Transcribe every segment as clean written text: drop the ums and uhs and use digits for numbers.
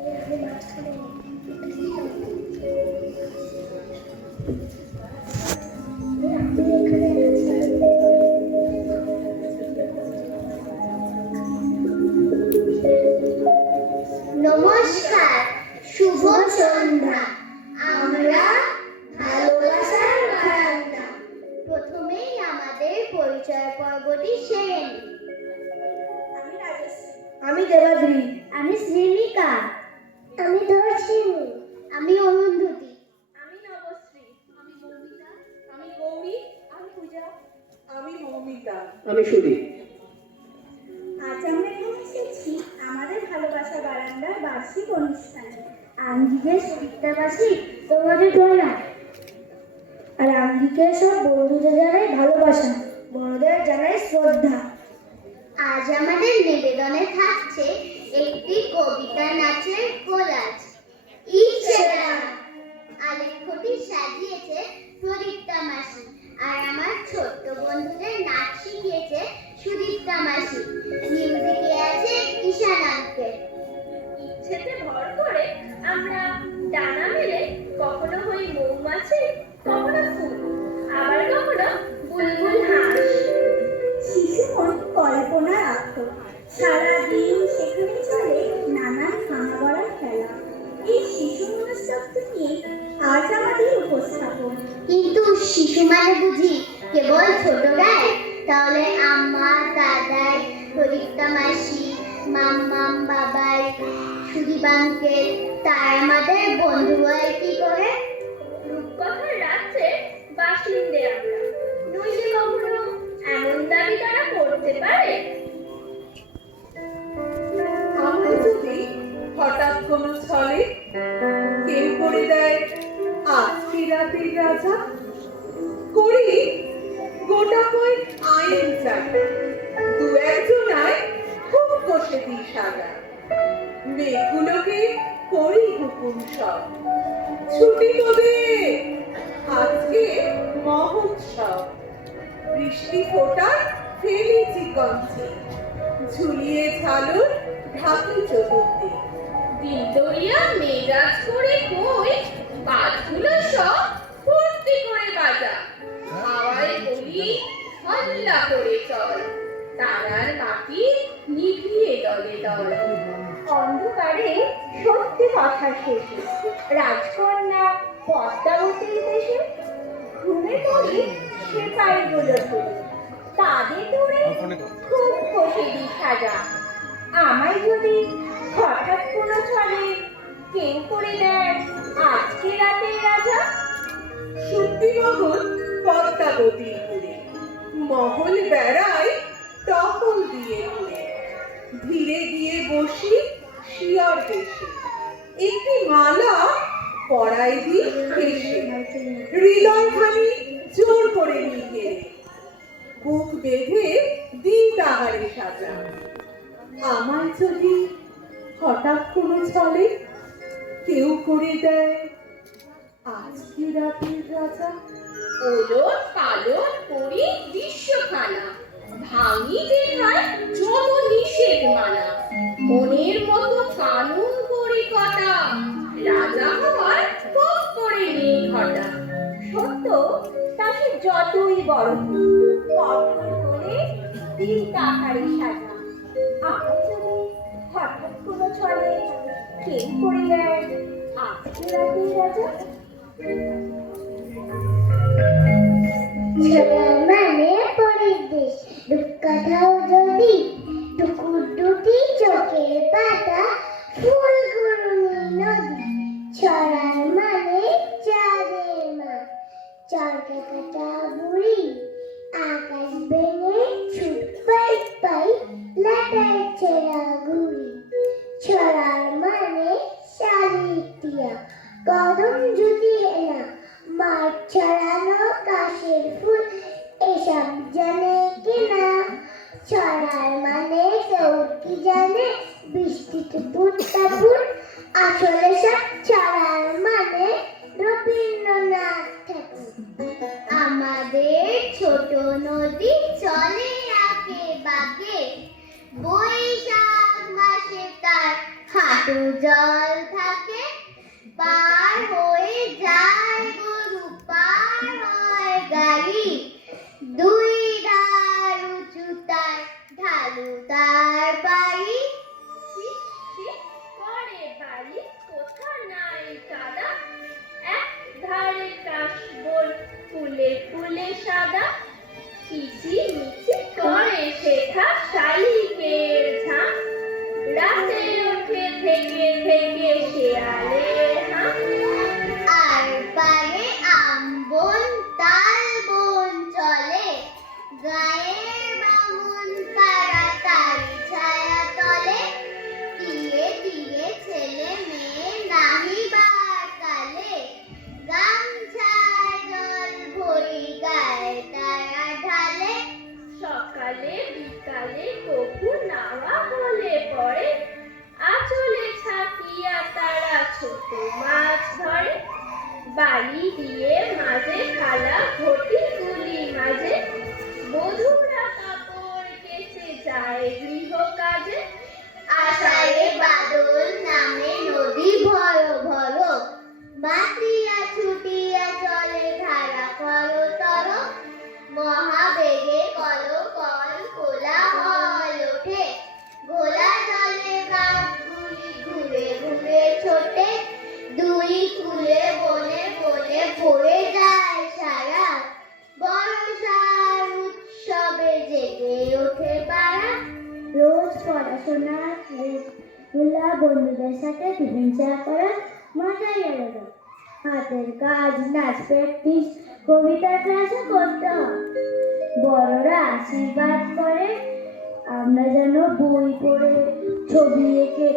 নমস্কার, শুভ সন্ধ্যা। আমরা ভালোবাসার বারান্দা। প্রথমেই আমাদের পরিচয় পর্বটি সেরে নিই। আমি রাজশ্রী। আমি দেবাদ্রি। আমি শ্রীনিকা। আমি দর্শিনী। আমি অরুন্ধতী। আমি নবশ্রী। আমি মৌমিতা। আমি গৌরী। আমি পূজা। আমি মৌমিতা। আমি সুদীপ। আজ আমরা এখানে এসেছি আমাদের ভালোবাসা বারান্দার বার্ষিক অনুষ্ঠানে। আঙ্গিকে সুদীপ্তাবাসী তোমাদের প্রণাম। আর আঙ্গিকে সব বন্ধুদের জানাই ভালোবাসা, বড়দের জানাই শ্রদ্ধা। আজ আমাদের নিবেদনে থাকছে একটি কবিতা নাচের কোলাজ। আলেখ্যটি সাজিয়েছে প্রদীপ্তা মাসি, আর আমার ছোট্ট বন্ধুদের নাচ শিখিয়েছে সুদীপ্তা মাসি। মিউজিকে আছে ঈশান আঙ্কেল। ইচ্ছেতে ভর করে আমরা ডানা মেলে কখনো হই মৌমাছি, কখনো ফুল, আবার কখনো বুলবুল হাঁস। শিশু মন কল্পনার আত্ম, সারাদিন সেখানে চলে নানান খানা বলার খেলা। এই শিশু মনস্তত্ব নিয়ে আজ আমাদের উপস্থাপন। কিন্তু শিশু মানে বুঝি কেবল ছোট গায়ে? তাহলে আম্মা, দাদাই, প্রদীপ্তা মাসি, মাম্মাম, বাবাই, সুদীপ আঙ্কেল, তার আমাদের বন্ধু হয় কি করে? রূপকথার রাজ্যে বাসিন্দে আমরা, নইলে কখনো এমন দাবি তারা করতে পারে? আমার যদি হঠাৎ কোনো ছলে কেউ করে দেয় আজকে রাতের রাজা, করি গোটা কয়েক আইন চাটা, দু একজনায় খুব কষে দিই সাজা। মেয়েগুলোকে করি হুকুম সব, ছুটি তোদের আজকে মহোৎসব। বৃষ্টি ফোটার ফেলেছি কঞ্চি, ঝুলিয়ে ঝালর ঢাকি চতুর্দিক। দিলদরিয়া মেজাজ করে কই বাজগুলো সব ফুর্তি করে বাজা। হাওয়ায় বলি হল্লা করে চল, তারার বাতি নিভিয়ে দলে দল। অন্ধকারে সত্যি কথা শেষে রাজকন্যা পদ্মাবতীর দেশে ঘুমে পড়ি সেপাইগুলো ধরে, তাদের ধরে খুব বসে দি সাজা। আমায় যদি হঠাৎ কোনো ছলে কেউ করে দেয় আজকে রাতের রাজা, শুদ্ধিমহল পদ্মাবতীর ঘুরে, মহল বেড়াই টহল দিয়ে ঘুরে। ধীরে গিয়ে বসি শিয়র দেশে, একটি মালা পরাই দিই হেসে। হৃদয়খানি জোর করে নিয়ে বুক বেঁধে দিই তাহারে সাজা। আমায় যদি হঠাৎ কোনো ছলে কেউ করে দেয় আজকে রাতের রাজা, ওলট পালট করি দৃশ্যখানা, ভাঙি যেথায় যত নিষেধ মানা। মনের মতো কানুন করি কটা, রাজা হওয়ার খুব করে নেই ঘটা। সত্য তা সে যতই বড় কঠোর করে দিন তাহারে সাজা। আমার যদি হঠাৎ কোনো ছলে কেউ করে দেয় আজকে রাতের রাজা, মানে পরিবেশ রূপকথাও যদি টুকুর দুটি চোখের পাতা, ফুলগুলো নদী ছড়ার মানে চাঁদের মা। চরকা কাটা বুড়ি আকাশ ভেঙে ছুট পাই পাই, লাটায় ছেঁড়া ঘুড়ি ছড়ার মানে শালিক টিয়া। কদম যদি এনা মাঠ ছড়ানো কাশের ফুল, এসব জানে কিনা? ছড়ার মানে কেউ কি জানে? বৃষ্টিতে দুধটা ফুল, আসলে সব ছড়ার মানে রবীন্দ্রনাথ ঠাকুর। আমাদের ছোট নদী চলে আঁকে বাঁকে, বৈশাখ মাসে তার হাঁটু জল থাকে, পার হয়ে যায় গরু, পার হয় গাড়ি, দুই ধার উঁচু তার, ঢালু তার বাড়ি। ঠিক ঠিক করে বাড়ি, কোথা নাই কাদা, এক ধারে কাশবন ফুলে ফুলে সাদা, কিচি মিচি করে শেখা শালিকের ঝাঁক, রাতে ওঠে থেকে থেকে শেয়ালের হাঁক। আর পারে আম বন তাল বন চলে, গায়ের বামুন পাড়া তারি ছায়া তলে, তীরে তীরে ছেলে মেয়ে নাহিবার কালে, গামছায় জল ভরি গায়ে তারা ঢালে। সকালে বিকালে কপু নাওয়া হলে পরে, আঁচলে ছাপিয়া তারা ছোট মাছ ধরে, বাড়ি দিয়ে মাঝে খালা ঘটি তুলি মাঝে, বধূরা কাপড় কেচে যায় গৃহ কাজে। আষাঢ়ে বাদল নামে নদী ভর ভর, মাতিয়া ছুটিয়া চলে ধারা করতর, মহাবেগে কল কল কোলাহল ওঠে, ঘোলা জলে কাকগুলি ঘুরে ঘুরে ছোটে, দুই কুলে বনে বনে পড়ে যায় সারা, বর্ষার উৎসবে জেগে ওঠে পাড়া। রোজ পড়াশোনা, খেলাধুলা, বন্ধুদের সাথে টিফিন শেয়ার করা, মজাই আলাদা। হাতের কাজ, নাচ প্র্যাকটিস, কবিতা ক্লাসও করতে হয়। বড়রা আশীর্বাদ করে, আমরা যেন বই পড়ে, ছবি এঁকে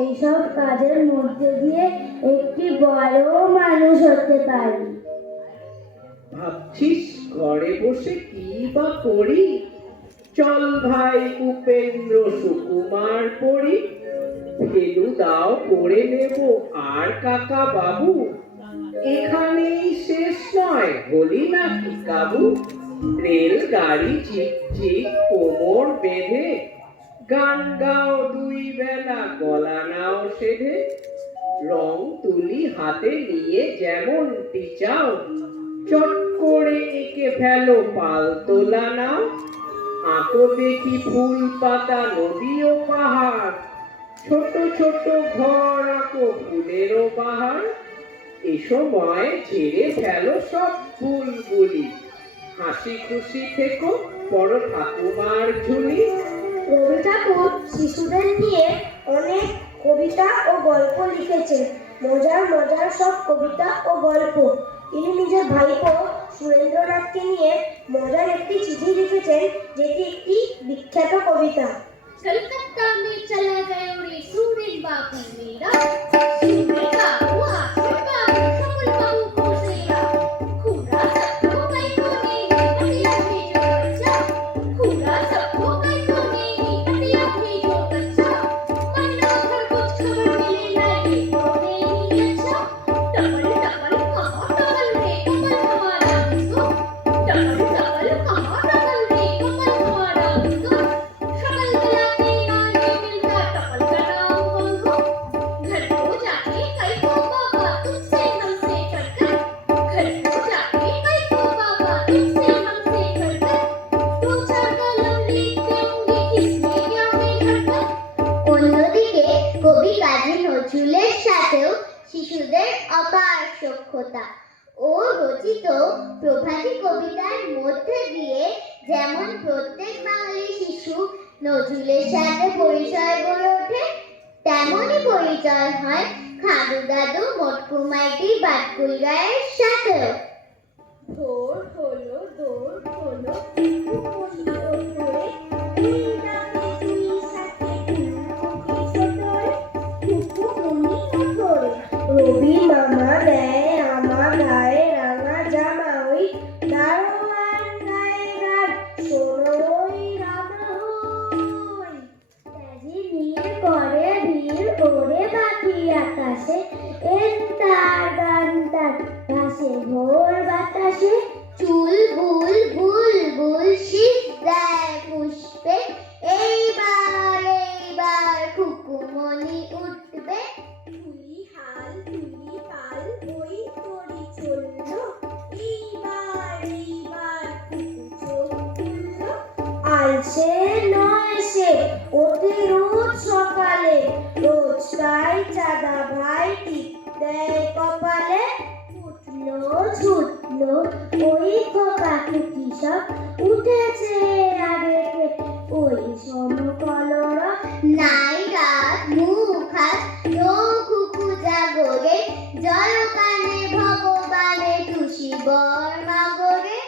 এইসব কাজের মধ্যে দিয়ে একটি বড় মানুষ হতে পারি। ভাবছিস ঘরে বসে কি বা করি? চল ভাই উপেন্দ্র সুকুমার পড়ি, ফেলুদাও পড়ে নেব আর কাকা বাবু, এখানেই শেষ নয় হলি নাকি কাবু। রেলগাড়ি চিক চিক কোমর বেঁধে, গান গাও দুই বেলা গলা নাও সেধে, রং তুলি হাতে নিয়ে যেমনটি চাও, চট করে এঁকে ফেলো পাল তোলা নাও। আঁকো দেখি ফুল পাতা নদী ও পাহাড়, ছোট ছোট ঘর আঁকো ফুলেরও বাহার, এ সময় ঝেড়ে ফেলো সব ফুলগুলি, হাসি খুশি থেকো বড় ঠাকুমার ঝুলি। রবি ঠাকুর শিশুদের নিয়ে অনেক কবিতা ও গল্প লিখেছেন, মজার মজার সব কবিতা ও গল্প। তিনি নিজের ভাইপো সুরেন্দ্রনাথকে নিয়ে মজার একটি চিঠি লিখেছেন, যেটি একটি বিখ্যাত কবিতা। कलकत्ता में चला गया रे सूरज बाबू मेरा, सूरज बाबू आखिर बाबू कमल बाबू को सेरा, खूरा सबको कई को नहीं पतिया भेजो बच्चा, खूरा सबको कई को नहीं पतिया भेजो बच्चा, वरना घर कुछ खबर मिले ना ये तो नहीं अच्छा। डबल डबल कहाँ डबल रे कमल हमारा किसको, डबल डबल कहाँ डबल रे कमल हमारा किसको, शक्ल गलाते गाने मिलता टपल का नाम हमको, घर को जाके कई को बाबा तुमसे हमसे करकर, घर को जाके कई को बाबा तुमसे हमसे करकर, दो चार कलम लिख दूंगी इसमें क्या है हरकत। অন্যদিকে কবি কাজী নজরুলের সাথেও শিশুদের অপার সখ্যতা। ও রচিত প্রভাতী কবিতার মধ্যে দিয়ে যেমন প্রত্যেক বাঙালি শিশু নজরুলের সাথে পরিচয় গড়ে ওঠে, তেমনই পরিচয় হয় খাদু দাদু মটকু মাইতি বাটকুল গায়ের সাথেও। ভোর হলো দৌড় হলো একটু কষ্ট করে, এই রাতে তুই সাথে ফুলকপি ছোটরে, কুকুমনি মোটরে। রবি মামা দেয় আমার গায়ে রাঙা জামা, ওই দারোয়ান গায়ে গান শোনো ওই রামা হই। কাজী নীল করে ভিড় ওরে বাকি আকাশে, এর তার গান তার ভাসে ভোর বাতাসে, চুল বুল বুল বুল শীত দেয় পুষ্পে, এইবার এইবার খুকুমনি উঠবে। সে নয় সে ওঠে রোজ সকালে, রোজ তাই চাঁদা ভাই টিপ দেয় কপালে। উঠলো ছুটলো ওই খোকা খুকি সব উঠেছে আগে, ওই সমকলর নাই রাত মুখ হাত খুকু জাগরে, জল কানে ভগবানে টুসি বর মাগরে।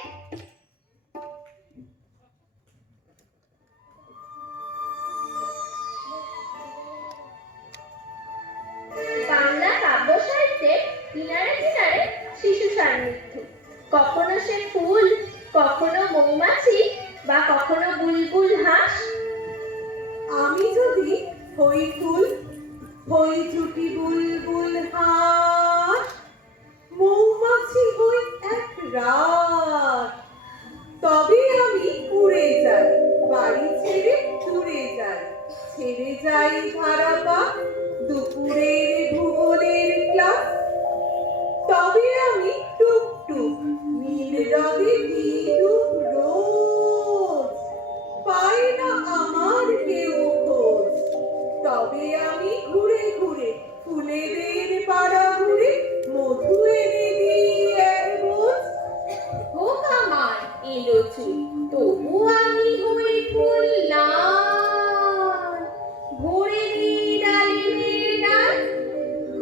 বাংলা কাব্য সাহিত্যের কিনারে কিনারে শিশু সান্নিধ্য, কখনো সে ফুল, কখনো মৌমাছি, বা কখনো বুলবুল হাঁস। আমি যদি হই ফুল, হই জুটি বুলবুল হাঁস, মৌমাছি হই এক রাত, তবে আমি উড়ে যাই, বাড়ি ছেড়ে দূরে যাই, ছেড়ে যাই ধারাপা দুপুরের ভূগোলের ক্লাস। তবে আমি টুকটুক নীল রঙে বিদ্যুৎ রোজ, পাই না আমার কেউ খোঁজ। তবে আমি ঘুরে ঘুরে ফুলেদের পাড়া ঘুরে মধু এনে দিই এক বোঝ। হোক আমার এলো চুল, তবু আমি হই ফুল লাল, ভরে দিই ডালিমের ডাল।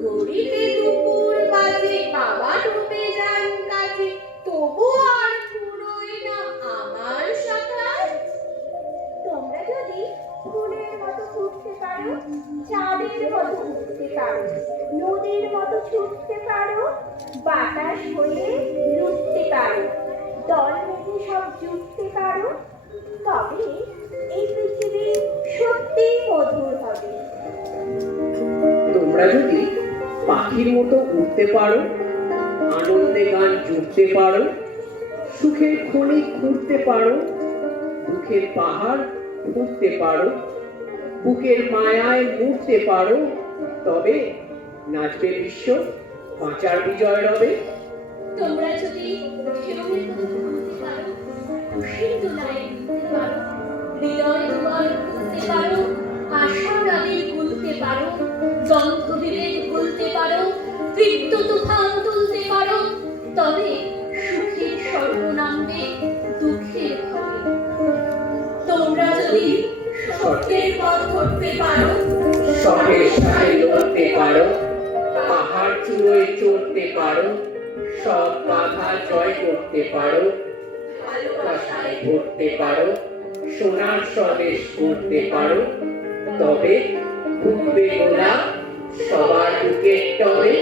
ঘড়িতে দুপুর বাজে, বাবা ডুবে যান কাজে, তবু আর ফুরোয় না আমার সকাল। তোমরা যদি ফুলের মতো ফুটতে পারো, চাঁদের মতো উঠতে পারো, নদীর মতো ছুটতে পারো, বাতাস হয়ে লুটতে পারো, দল বেঁধে সব জুটতে পারো, তবে এই পৃথিবী সত্যিই মধুর হবে। তোমরা যদি পাখির মতো উঠতে পারো, আনন্দে গান জুড়তে পারো, সুখের খনি খুঁড়তে পারো, দুঃখের পাহাড় ফুটতে পারো, বুকের মায়ায় মুড়তে পারো, তবে নাচবে বিশ্ব, বাঁচার বিজয় রবে। তোমরা যদি ঢেউয়ের মতো ঘুরতে পারো, খুশির দোলায় ঘুরতে পারো, হৃদয় দুয়ার খুলতে পারো, আশার আবির খুলতে পারো, যন্ত্র বিভেদ ভুলতে পারো, তৃপ্ত তুফান তুলতে পারো, তবে সুখের স্বর্গ নামবে দুঃখের ঘরে। তোমরা যদি সত্যের পথ ধরতে পারো, শখের সাথে লড়তে পারো, পাহাড় চূড়োয় চড়তে পারো, সব বাধা জয় করতে পারো, ভালোবাসায় ভরতে পারো, সোনার স্বদেশ করতে পারো, তবে ফুটবে গোলাপ সবার বুকের তবে।